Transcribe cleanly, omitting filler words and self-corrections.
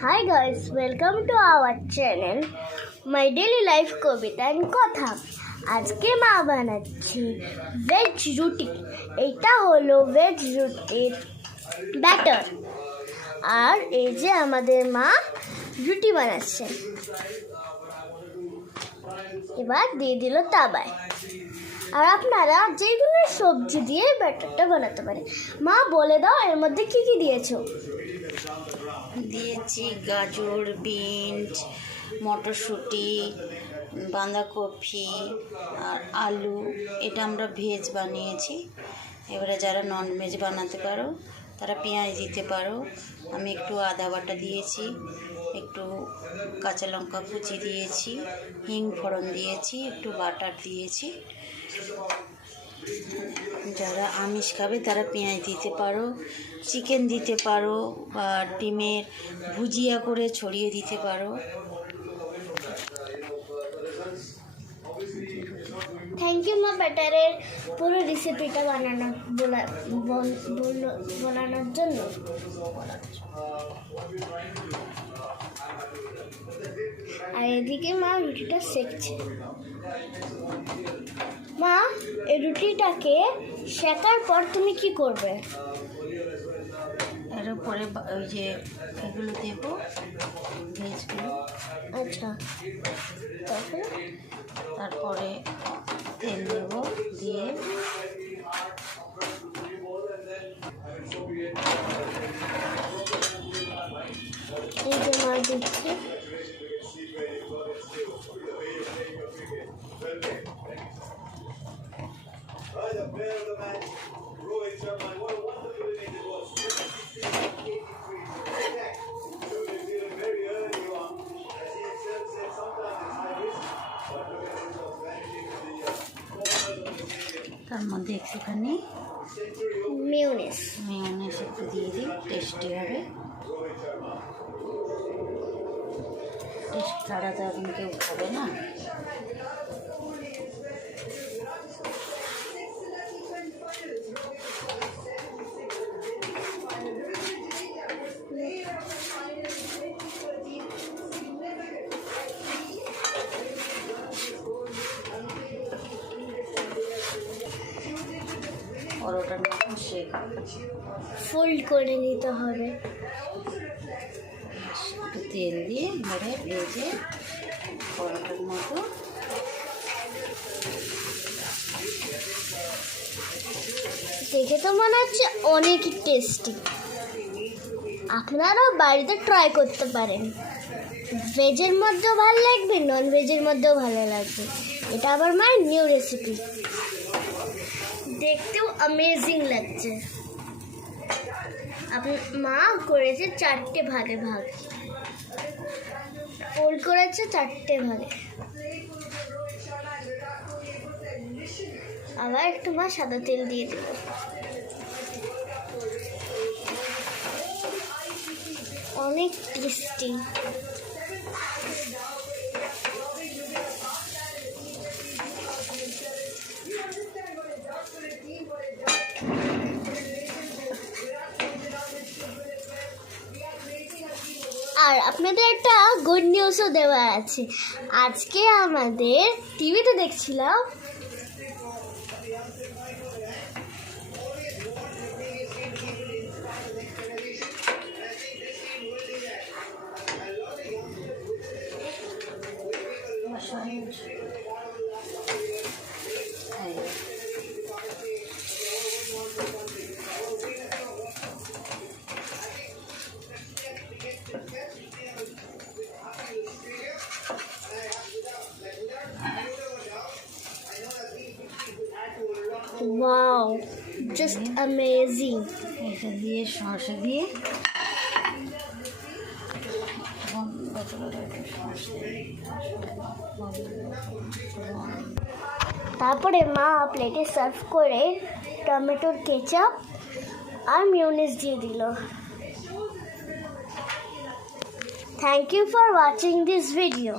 Hi guys, welcome to our channel My Daily Life Kabita and কথা। আজকে মা বানাচ্ছি ভেজ রুটি। এটা হলো ভেজ রুটির ব্যাটার। আর এই যে আমাদের মা রুটি বানাচ্ছে। এবার দিয়ে দিল তাওয়ায়। আর আপনারা যেগুলো সবজি দিয়ে ব্যাটারটা বানাতে পারেন। মা বলে দাও এর মধ্যে কি কি দিয়েছো? দিয়েছি গাজর, বিনস, মটরশুঁটি, বাঁধাকপি আর আলু। এটা আমরা ভেজ বানিয়েছি। এবারে যারা ননভেজ বানাতে পারো তারা পেঁয়াজ দিতে পারো। আমি একটু আদা বাটা দিয়েছি, একটু কাঁচা লঙ্কা কুচি দিয়েছি, হিং ফোড়ন দিয়েছি, একটু বাটার দিয়েছি। যারা আমিষ খাবে তারা পেঁয়াজ দিতে পারো, চিকেন দিতে পারো বা ডিমের ভুজিয়া করে ছড়িয়ে দিতে পারো। থ্যাংক ইউ মা ব্যাটারের পুরো রেসিপিটা বানানোর জন্য। আর এদিকে মা রুটিটা সেঁকছে। মা এই রুটিটাকে সেকার পর তুমি কি করবে? এর উপরে ওই যে এগুলো দেবো, ভেজগুলো। আচ্ছা, তারপরে তেল দেব, দিয়ে এই যে মা দিচ্ছে। তার মধ্যে একটুখানি মেয়োনেজ একটু দিয়ে দিই, টেস্টি হবে। টেস্ট ছাড়া তো এখন কেউ খাবে না। পরোটার মতো ফোল্ড করে নিতে হবে। একটু তেল দিয়ে ধরে ভেজে পরোটার মতো। দেখে তো মনে হচ্ছে অনেক টেস্টি। আপনারাও বাড়িতে ট্রাই করতে পারেন। ভেজের মধ্যেও ভালো লাগবে, নন ভেজের মধ্যেও ভালো লাগবে। এটা আবার মায়ের নিউ রেসিপি। দেখতেও অ্যামেজিং লাগছে। মা করেছে 4টে ভাগে ভাগ, ফোল্ড করেছে 4টে ভাগে। আবার একটু মা সাদা তেল দিয়ে দিল। অনেক টেস্টি। আর আপনাদের একটা গুড নিউজও দেওয়া আছে। আজকে আমাদের টিভিতে দেখছিলাম ওয়াও, জাস্ট অ্যামেজিং। এটা দিয়ে সরষে দিয়ে তারপরে মা প্লেটে সার্ভ করে টমেটোর কেচাপ আর মিউনিস দিয়ে দিল। Thank you for watching this video.